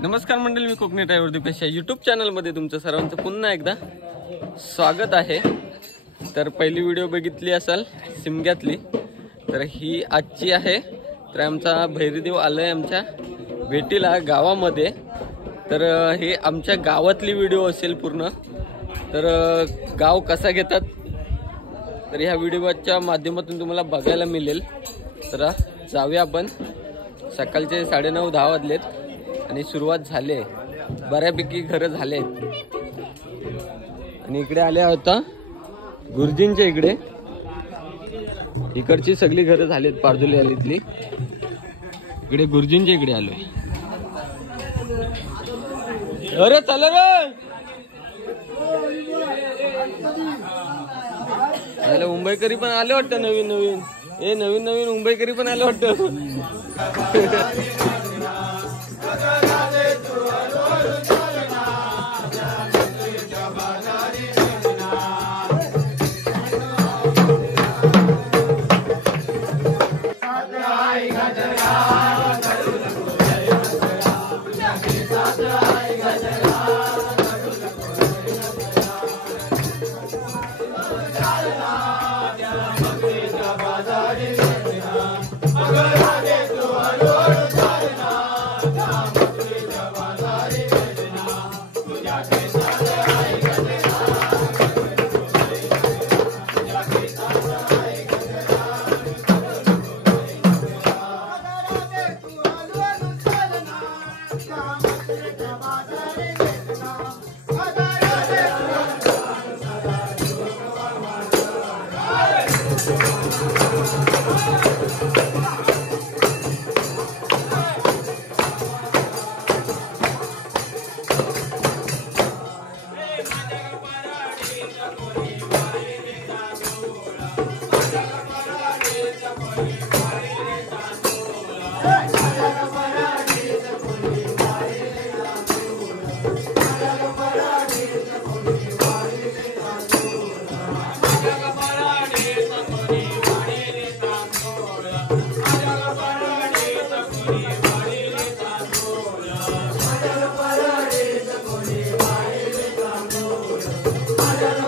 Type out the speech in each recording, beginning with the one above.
नमस्कार मंडळी, मी Konkani driver Deepesh YouTube चॅनलमध्ये तुमचं सर्वांचं पुन्हा एकदा स्वागत आहे। तर पहिली व्हिडिओ बघितली असाल सिमग्यातली, तर ही आजची आहे। तर आमचा भैरीदेव आलाय आमच्या भेटीला गावामध्ये। तर हे आमच्या गावातली व्हिडिओ असेल पूर्ण। तर गाव कसा घेतात तर ह्या व्हिडिओच्या माध्यमातून तुम्हाला बघायला मिळेल। तर जाऊया आपण। सकाळचे 9:30-10 वाजलेत आणि सुरुवात झाली आहे। बऱ्यापैकी घरं झाले आणि इकडे आल्या होता गुरुजींच्या इकडे। इकडची सगळी घरं झालीत पारदुली आलीतली। इकडे गुरुजींच्या इकडे आलोय। अरे चला रे, अरे मुंबईकरी पण आले वाटतं नवीन नवीन। नवीन नवीन मुंबईकरी पण आले वाटतं।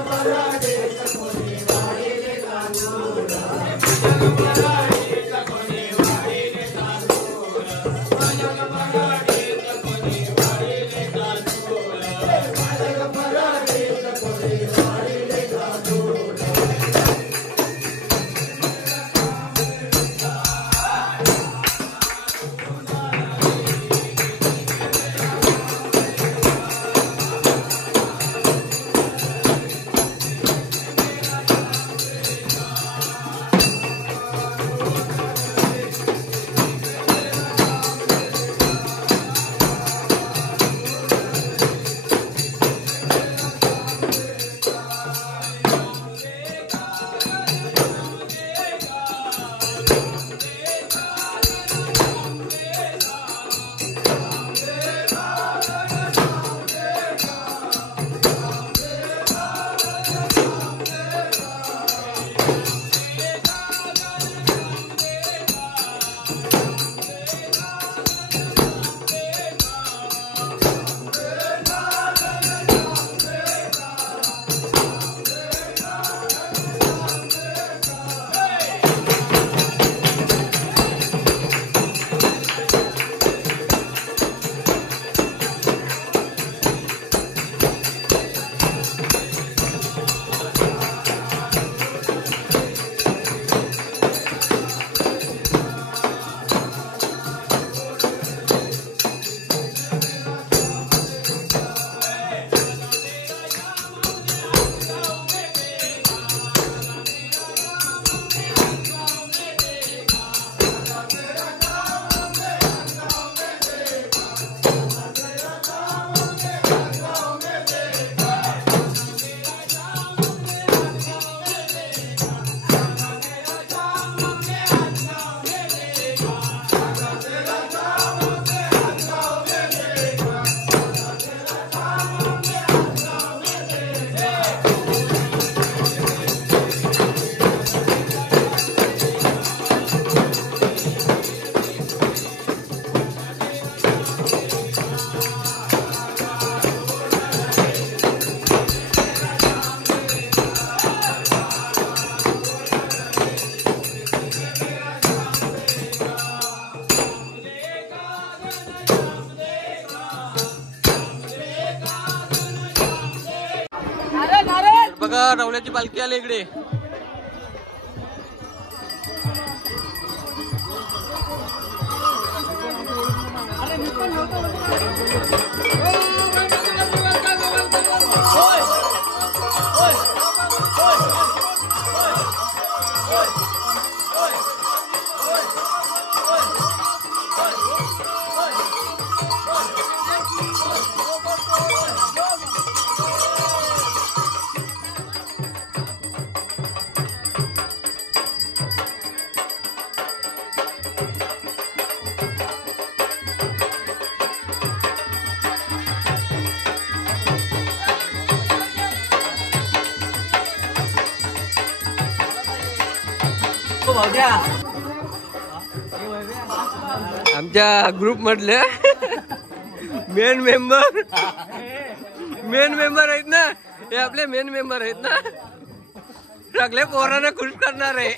Para बघा रवल्याची पालखी आली इकडे. आमच्या ग्रुप मधले मेन मेंबर आहेत ना, हे आपले मेन मेंबर आहेत ना, सगळे पोरांना खुश करणार आहे.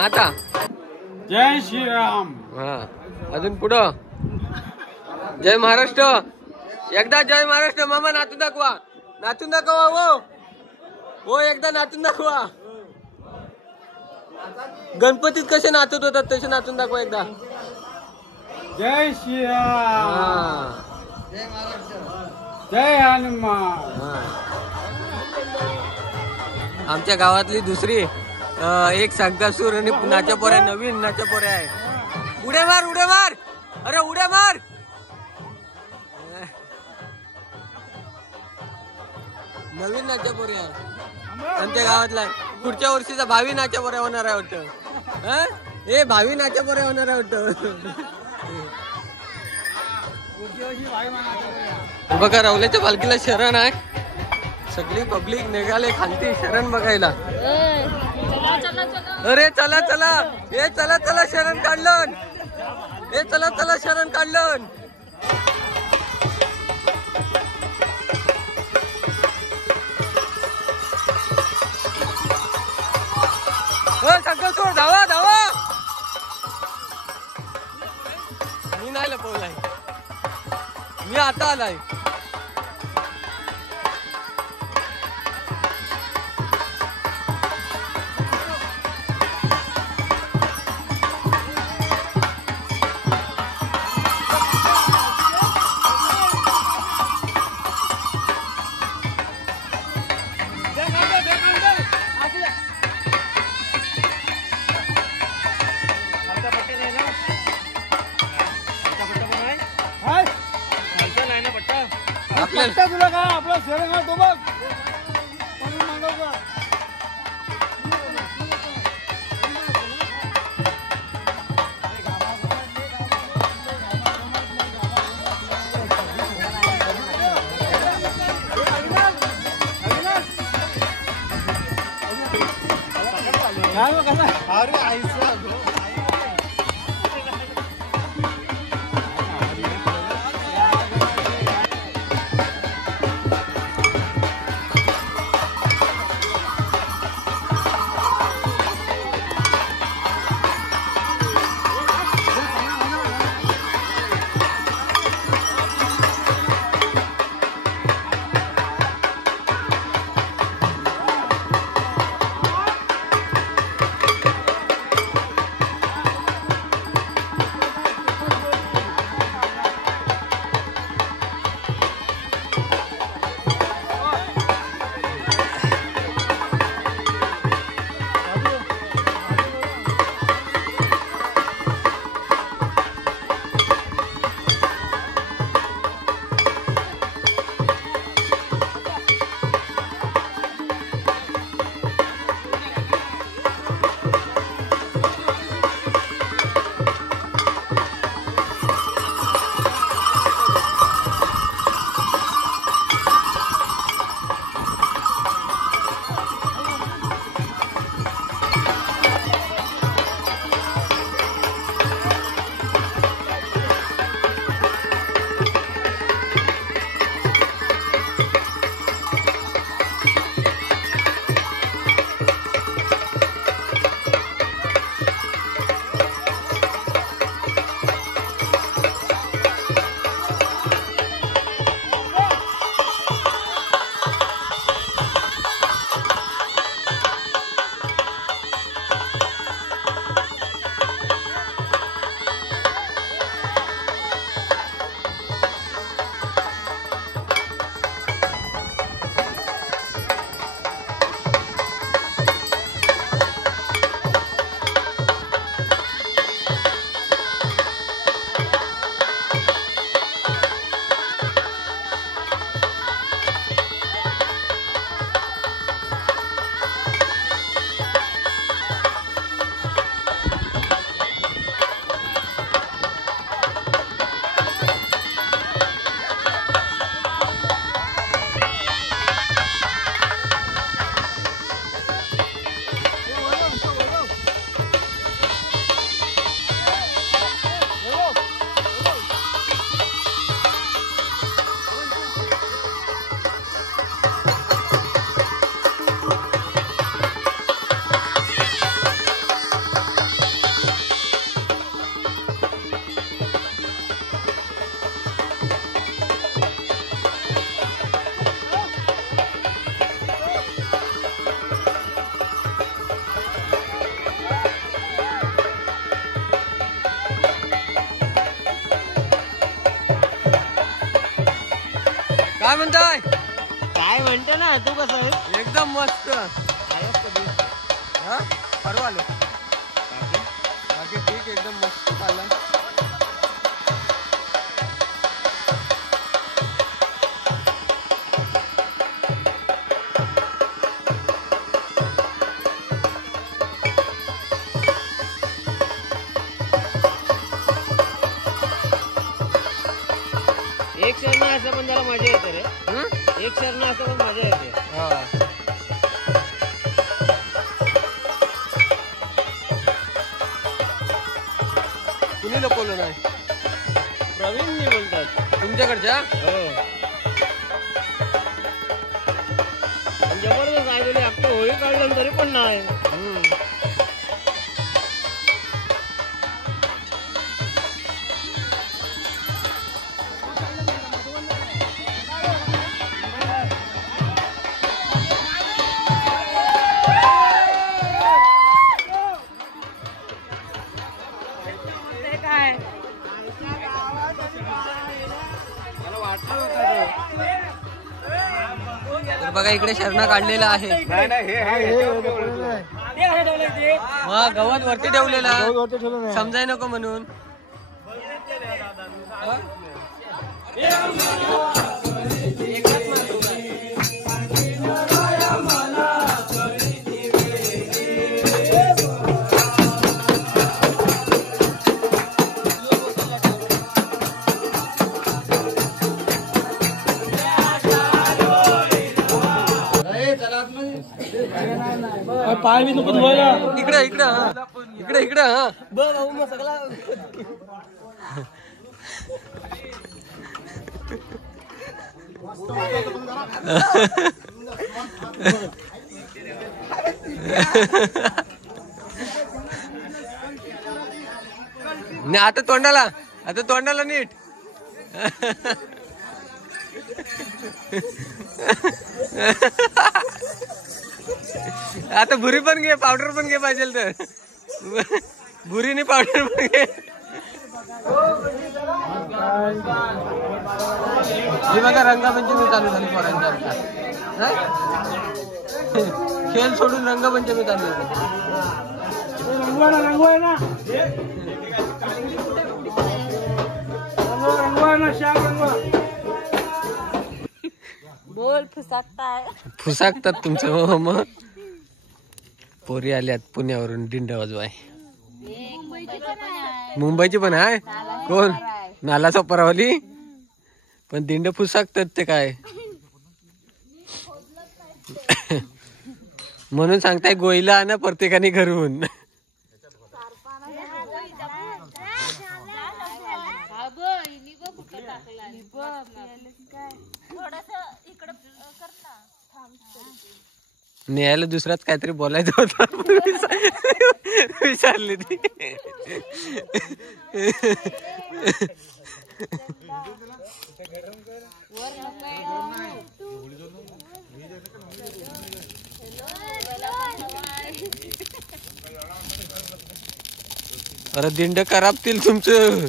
आता जय श्रीराम. हा अजून पुढं जय महाराष्ट्र. एकदा जय महाराष्ट्र. मामा नाचून दाखवा, नाचून दाखवा. हो एकदा नाचून दाखवा. गणपतीत कसे नाचत होतात तसे नाचून दाखवा एकदा. जय श्रीराम. जय महाराष्ट्र. जय हनुमान. आमच्या गावातली दुसरी एक संकासूर आणि नाच्या पोऱ्या, नवीन नाच्या पोऱ्या आहे. उड्या मार, उड्या मार, अरे उड्या मार. नवीन नाच्या पोऱ्या आहे आमच्या गावातला. पुढच्या वर्षीचा भावी नाच्या पोऱ्या होणार आहे वाटतं. हे भावी नाच्या पोऱ्या होणार आहे वाटतं. बघा रवल्याच्या पालखीला शरण आहे. सगळी पब्लिक निघाले खालती शरण बघायला. अरे चला चला, हे चला चला शरण काढलं. हे चला चला शरण काढलं. संकल्प धावा धावा. मी नाही लपवलाय, मी आता आलाय. तुला काय आपला शरण तो बघ. अरे आईसा काय म्हणताय? काय म्हणते ना तू कसं आहे? एकदम मस्त. आलास कधी? हा परवा आलो. बाकी ठीक एकदम मस्त चाललं. एक शरण असं पण जरा मजा येते रे. एक शरण असं पण मजा येते. कुणी लपवलं नाही? प्रवीण मी बोलतात. तुमच्याकडच्या? हो. पण जबरदस्त आहे तुला आपली होळी काढलं तरी पण नाही. तर बघा इकडे शरणा काढलेला आहे. मग गवत वरती ठेवलेला समजाय नको म्हणून. पाय बी नको धुवायला. इकडे इकडे इकडे इकडे हा नाही आता तोंडाला नीट. आता भुरी पण घे पावडर पण घे पाहिजे तर भुरीने पावडर पण घे. हे बघा रंगपंचमी चालू झाली पोरांच्या. खेळ सोडून रंगपंचमी चालू होती. बोल फुसाकताय. फुसाकतात तुमचं. हो मग पोरी आल्यात पुण्यावरून दिंड वाजवाय. मुंबईची पण आहे. कोण? नाला चोपरावाली. पण दिंड फुसाकतात ते काय म्हणून सांगताय गोईला आणा प्रत्येकाने घरून. न्यायला दुसराच काहीतरी बोलायचं होतं विचारली ती. अरे दिंड कराबतील तुमचं.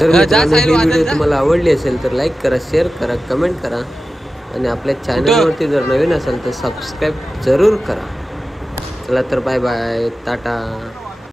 तर मित्रांनो ही व्हिडिओ तुम्हाला आवडली असेल तर लाईक करा, शेअर करा, कमेंट करा आणि आपल्या चॅनलवरती जर नवीन असाल तर सबस्क्राईब जरूर करा. चला तर बाय बाय, टाटा.